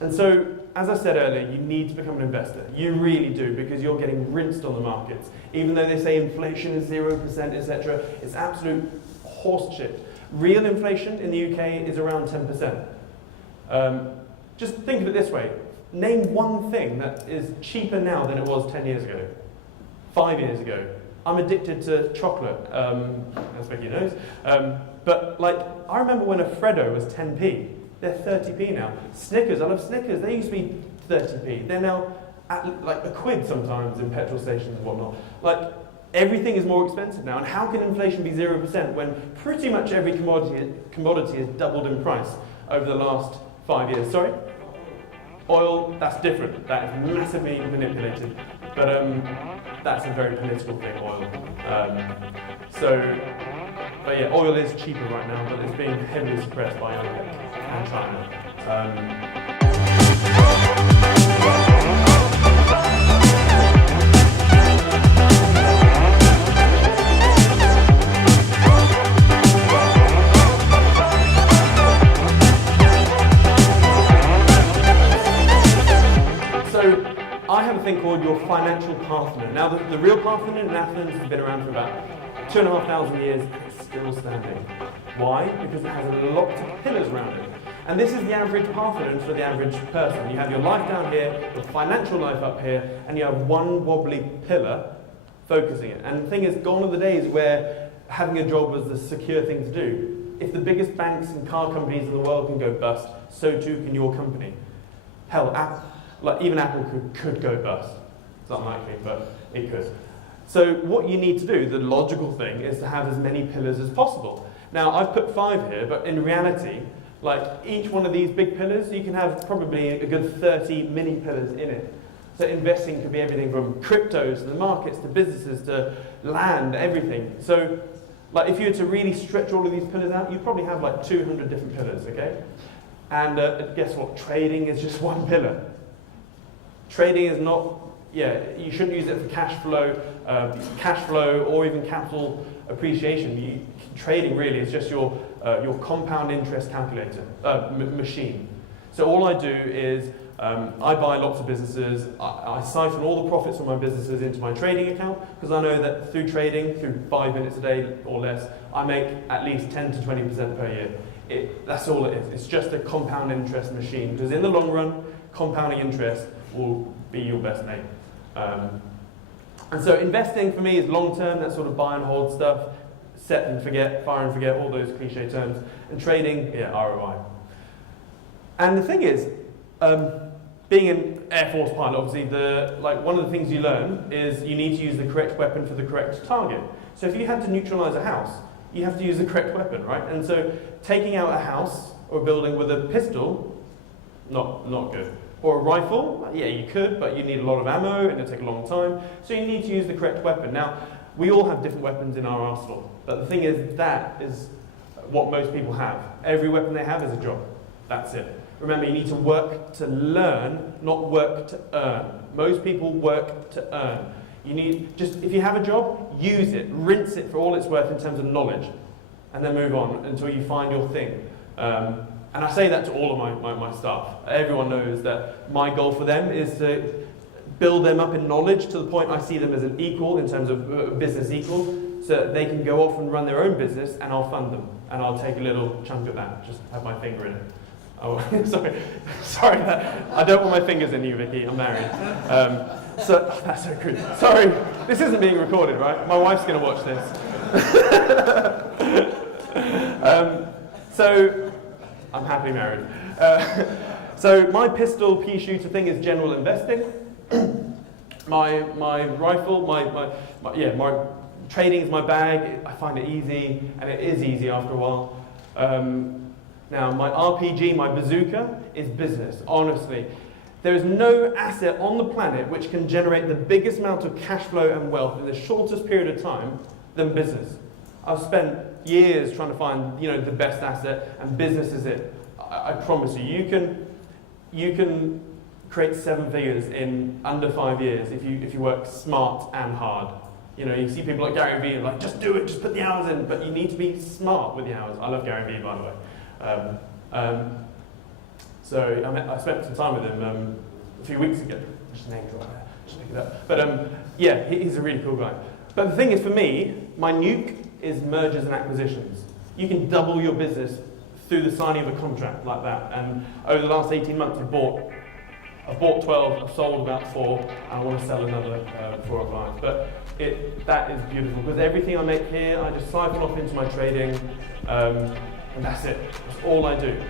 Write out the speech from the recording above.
And so, as I said earlier, you need to become an investor. You really do, because you're getting rinsed on the markets. Even though they say inflation is 0%, etc., it's absolute horse shit. Real inflation in the UK is around 10%. Just think of it this way. Name one thing that is cheaper now than it was 10 years ago, 5 years ago. I'm addicted to chocolate, as Becky knows. But like, I remember when a Freddo was 10p. They're 30p now. Snickers, I love Snickers. They used to be 30p. They're now at like a quid sometimes in petrol stations and whatnot. Like, everything is more expensive now. And how can inflation be 0% when pretty much every commodity has doubled in price over the last 5 years? Sorry? Oil, that's different. That is massively manipulated. But that's a very political thing, oil. But yeah, oil is cheaper right now, but it's being heavily suppressed by OPEC and China. I have a thing called your financial Parthenon. Now, the real Parthenon in Athens has been around for about 2,500 years and it's still standing. Why? Because it has a lot of pillars around it. And this is the average Parthenon for the average person. You have your life down here, your financial life up here, and you have one wobbly pillar focusing it. And the thing is, gone are the days where having a job was the secure thing to do. If the biggest banks and car companies in the world can go bust, so too can your company. Hell, even Apple could go bust. It's unlikely, but it could. So what you need to do, the logical thing, is to have as many pillars as possible. Now, I've put 5 here, but in reality, like each one of these big pillars, you can have probably a good 30 mini pillars in it. So investing could be everything from cryptos to the markets to businesses to land, everything. So like if you were to really stretch all of these pillars out, you'd probably have like 200 different pillars, okay? And guess what? Trading is just one pillar. Trading is not, you shouldn't use it for cash flow or even capital appreciation. Trading really is just your compound interest calculator, machine. So all I do is I buy lots of businesses, I siphon all the profits from my businesses into my trading account, because I know that through trading, through 5 minutes a day or less, I make at least 10 to 20% per year. That's all it is. It's just a compound interest machine, because in the long run, compounding interest will be your best mate. And so investing for me is long-term, that sort of buy and hold stuff, set and forget, fire and forget, all those cliche terms. And trading, ROI. And the thing is, being an Air Force pilot, obviously, one of the things you learn is you need to use the correct weapon for the correct target. So if you had to neutralize a house, you have to use the correct weapon, right? And so taking out a house or a building with a pistol, not good. Or a rifle, yeah, you could, but you need a lot of ammo and it'll take a long time. So you need to use the correct weapon. Now, we all have different weapons in our arsenal. But the thing is, that is what most people have. Every weapon they have is a job. That's it. Remember, you need to work to learn, not work to earn. Most people work to earn. You need, if you have a job, use it, rinse it for all it's worth in terms of knowledge, and then move on until you find your thing. And I say that to all of my staff. Everyone knows that my goal for them is to build them up in knowledge to the point I see them as an equal in terms of business equal, so that they can go off and run their own business and I'll fund them. And I'll take a little chunk of that, just have my finger in it. Oh, sorry, I don't want my fingers in you, Vicky, I'm married. That's so good. Sorry, this isn't being recorded, right? My wife's gonna watch this. I'm happily married. So my pistol pea shooter thing is general investing. my rifle, my trading is my bag. I find it easy, and it is easy after a while. Now my RPG, my bazooka, is business. Honestly, there is no asset on the planet which can generate the biggest amount of cash flow and wealth in the shortest period of time than business. I've spent years trying to find, the best asset, and business is it. I promise you, you can create 7 figures in under 5 years if you work smart and hard. You see people like Gary Vee, like, just do it, just put the hours in, but you need to be smart with the hours. I love Gary Vee, by the way. So I spent some time with him a few weeks ago. Just name drop there, just pick it up. But yeah, he's a really cool guy. But the thing is, for me, my nuke is mergers and acquisitions. You can double your business through the signing of a contract like that. And over the last 18 months, I've bought 12, I've sold about 4, and I want to sell another 4 on clients. But that is beautiful, because everything I make here, I just siphon off into my trading, and that's it. That's all I do.